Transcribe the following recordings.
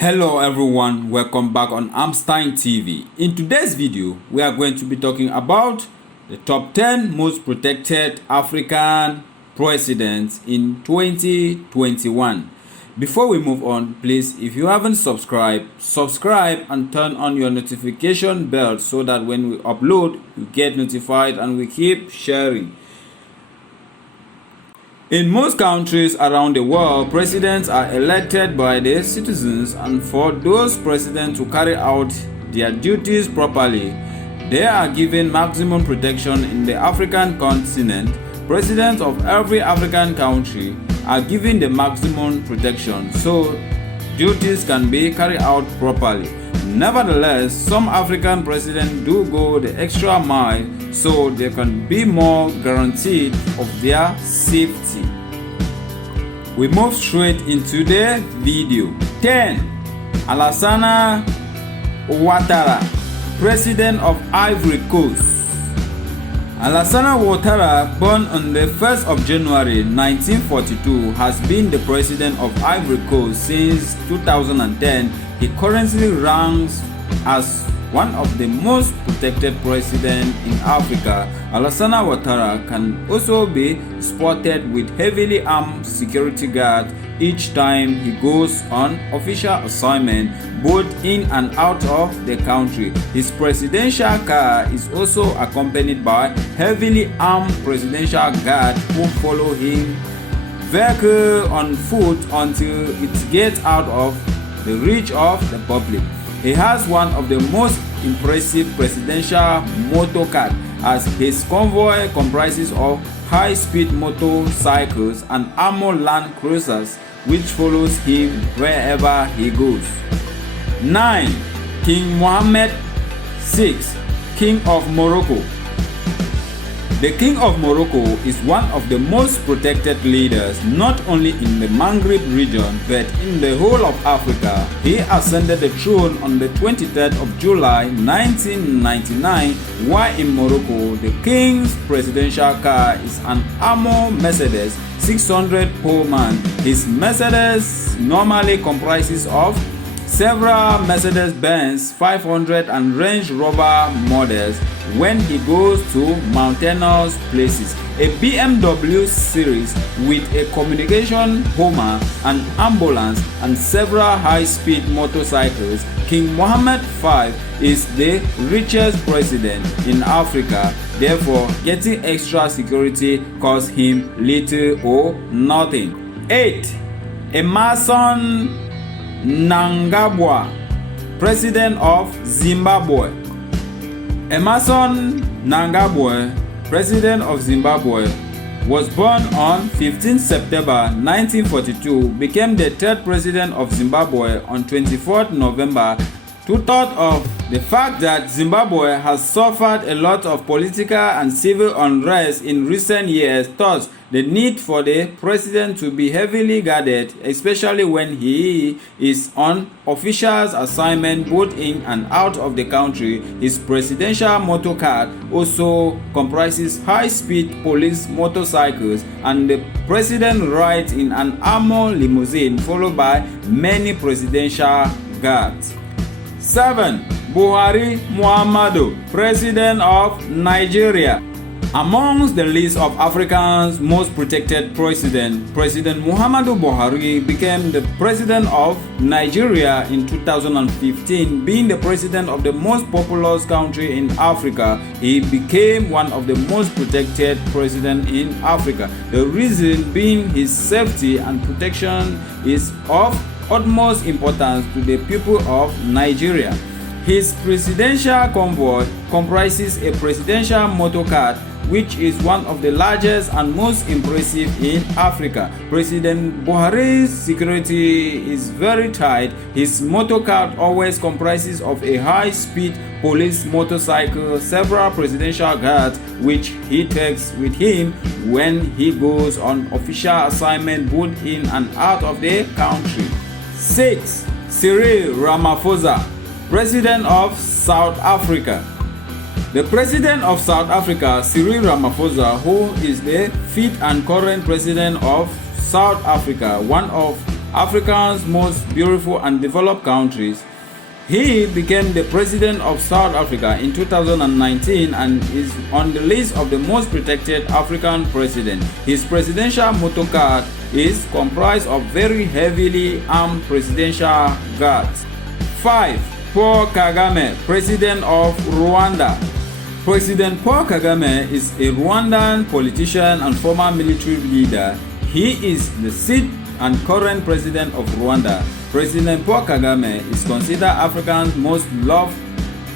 Hello everyone, welcome back on Emstine TV. In today's video, we are going to be talking about the top 10 most protected African presidents in 2021. Before we move on, please, if you haven't subscribed, subscribe and turn on your notification bell so that when we upload, you get notified and we keep sharing. In most countries around the world, presidents are elected by the citizens, and for those presidents to carry out their duties properly, they are given maximum protection. In the African continent, presidents of every African country are given the maximum protection so duties can be carried out properly. Nevertheless, some African presidents do go the extra mile so they can be more guaranteed of their safety. We move straight into the video. 10. Alassane Ouattara, President of Ivory Coast. Alassane Ouattara, born on the 1st of January 1942, has been the president of Ivory Coast since 2010. He currently ranks as one of the most protected presidents in Africa. Alassane Ouattara can also be spotted with heavily armed security guards each time he goes on official assignment, both in and out of the country. His presidential car is also accompanied by heavily armed presidential guards who follow him vehicle on foot until it gets out of the reach of the public. He has one of the most impressive presidential motorcars, as his convoy comprises of high-speed motorcycles and armored land cruisers which follows him wherever he goes. 9. King Mohammed VI, King of Morocco. The King of Morocco is one of the most protected leaders not only in the Maghreb region but in the whole of Africa. He ascended the throne on the 23rd of July 1999, while in Morocco the king's presidential car is an armored Mercedes 600 Pullman. His Mercedes normally comprises of several Mercedes-Benz 500 and Range Rover models when he goes to mountainous places, a BMW series with a communication Hummer, an ambulance, and several high-speed motorcycles. King Mohammed V is the richest president in Africa. Therefore, getting extra security costs him little or nothing. 8. Emmerson Mnangagwa, President of Zimbabwe. Emmerson Mnangagwa, President of Zimbabwe, was born on 15 September 1942, became the third president of Zimbabwe on 24 November. Two-thirds of the fact that Zimbabwe has suffered a lot of political and civil unrest in recent years, thus the need for the president to be heavily guarded, especially when he is on official assignment both in and out of the country. His presidential motorcar also comprises high-speed police motorcycles, and the president rides in an armored limousine followed by many presidential guards. 7. Buhari Muhammadu, President of Nigeria. Amongst the list of Africa's most protected presidents, President Muhammadu Buhari became the president of Nigeria in 2015. Being the president of the most populous country in Africa, he became one of the most protected presidents in Africa. The reason being his safety and protection is of utmost importance to the people of Nigeria. His presidential convoy comprises a presidential motorcar, which is one of the largest and most impressive in Africa. President Buhari's security is very tight. His motorcar always comprises of a high-speed police motorcycle, several presidential guards, which he takes with him when he goes on official assignment both in and out of the country. 6. Cyril Ramaphosa, President of South Africa. The President of South Africa, Cyril Ramaphosa, who is the fifth and current President of South Africa, one of Africa's most beautiful and developed countries. He became the president of South Africa in 2019 and is on the list of the most protected African presidents. His presidential motto card is comprised of very heavily armed presidential guards. 5. Paul Kagame, President of Rwanda. President Paul Kagame is a Rwandan politician and former military leader. He is the 6th and current president of Rwanda. President Paul Kagame is considered Africa's most loved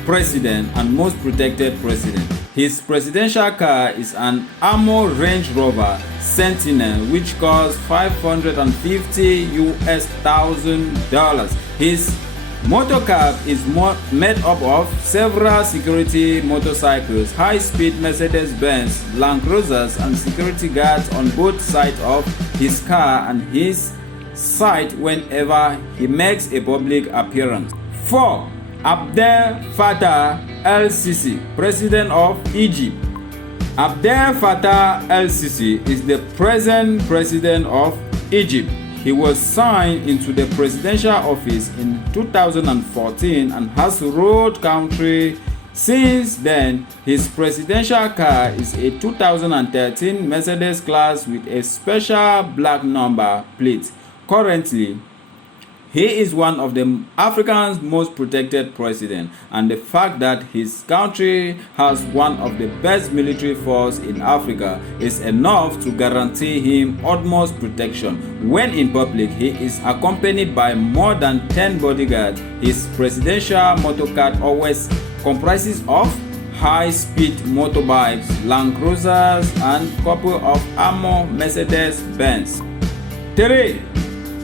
president and most protected president. His presidential car is an armored Range Rover Sentinel, which costs $550,000. His motorcab is made up of several security motorcycles, high-speed Mercedes-Benz, Land Cruisers, and security guards on both sides of his car and his side whenever he makes a public appearance. 4. Abdel Fattah el-Sisi, President of Egypt. Abdel Fattah el-Sisi is the present president of Egypt. He was signed into the presidential office in 2014 and has ruled country since then. His presidential car is a 2013 Mercedes class with a special black number plate. Currently, he is one of the Africa's most protected presidents, and the fact that his country has one of the best military forces in Africa is enough to guarantee him utmost protection. When in public, he is accompanied by more than 10 bodyguards. His presidential motorcard always comprises of high-speed motorbikes, Land Cruisers, and a couple of armored Mercedes-Benz. 3.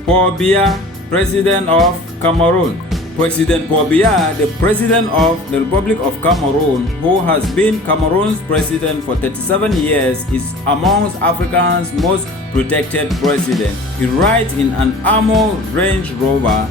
Paul Biya, President of Cameroon. President Paul Biya, the President of the Republic of Cameroon, who has been Cameroon's president for 37 years, is amongst Africa's most protected presidents. He rides in an armored Range Rover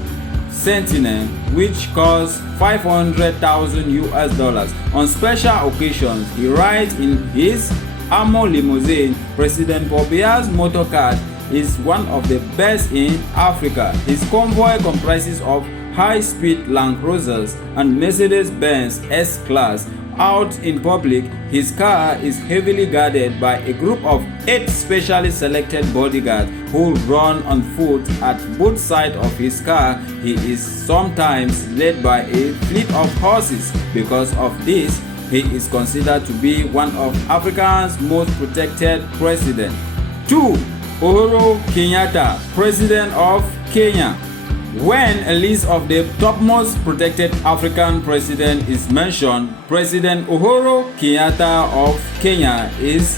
Sentinel, which costs $500,000. On special occasions, he rides in his armored limousine. President Paul Biya's motorcard is one of the best in Africa. His convoy comprises of high-speed Land Cruisers and Mercedes-Benz S-Class. Out in public, his car is heavily guarded by a group of 8 specially selected bodyguards who run on foot at both sides of his car. He is sometimes led by a fleet of horses. Because of this, he is considered to be one of Africa's most protected presidents. 2. Uhuru Kenyatta, President of Kenya. When a list of the topmost protected African president is mentioned, President Uhuru Kenyatta of Kenya is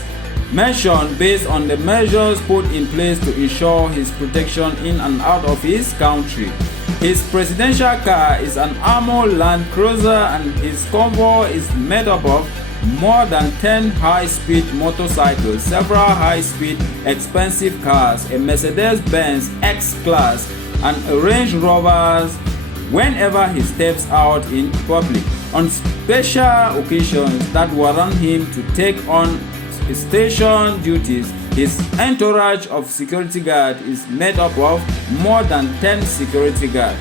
mentioned based on the measures put in place to ensure his protection in and out of his country. His presidential car is an armored Land Cruiser and his convoy is made up of more than 10 high-speed motorcycles, several high-speed expensive cars, a Mercedes-Benz X-Class, and a Range Rover whenever he steps out in public. On special occasions that warrant him to take on station duties, his entourage of security guards is made up of more than 10 security guards.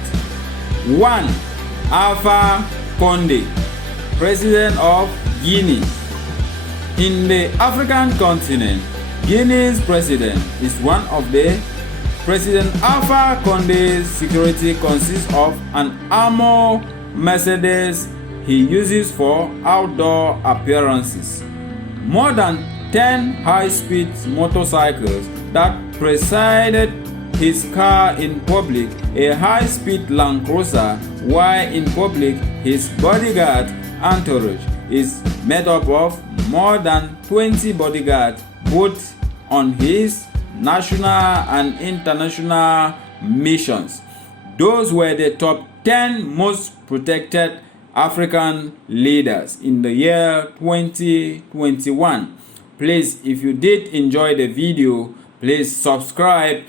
1. Alpha Condé, President of Guinea. In the African continent, Guinea's president is one of the President Alpha Condé's security consists of an armored Mercedes he uses for outdoor appearances, more than 10 high-speed motorcycles that preceded his car in public, a high-speed Land Cruiser, while in public his bodyguard entourage is made up of more than 20 bodyguards, both on his national and international missions. Those were the top 10 most protected African leaders in the year 2021. Please, if you did enjoy the video, please subscribe,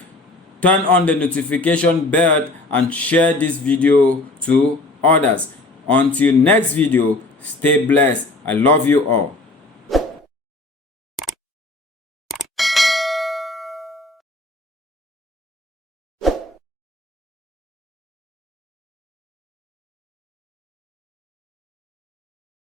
turn on the notification bell, and share this video to others. Until next video, stay blessed. I love you all.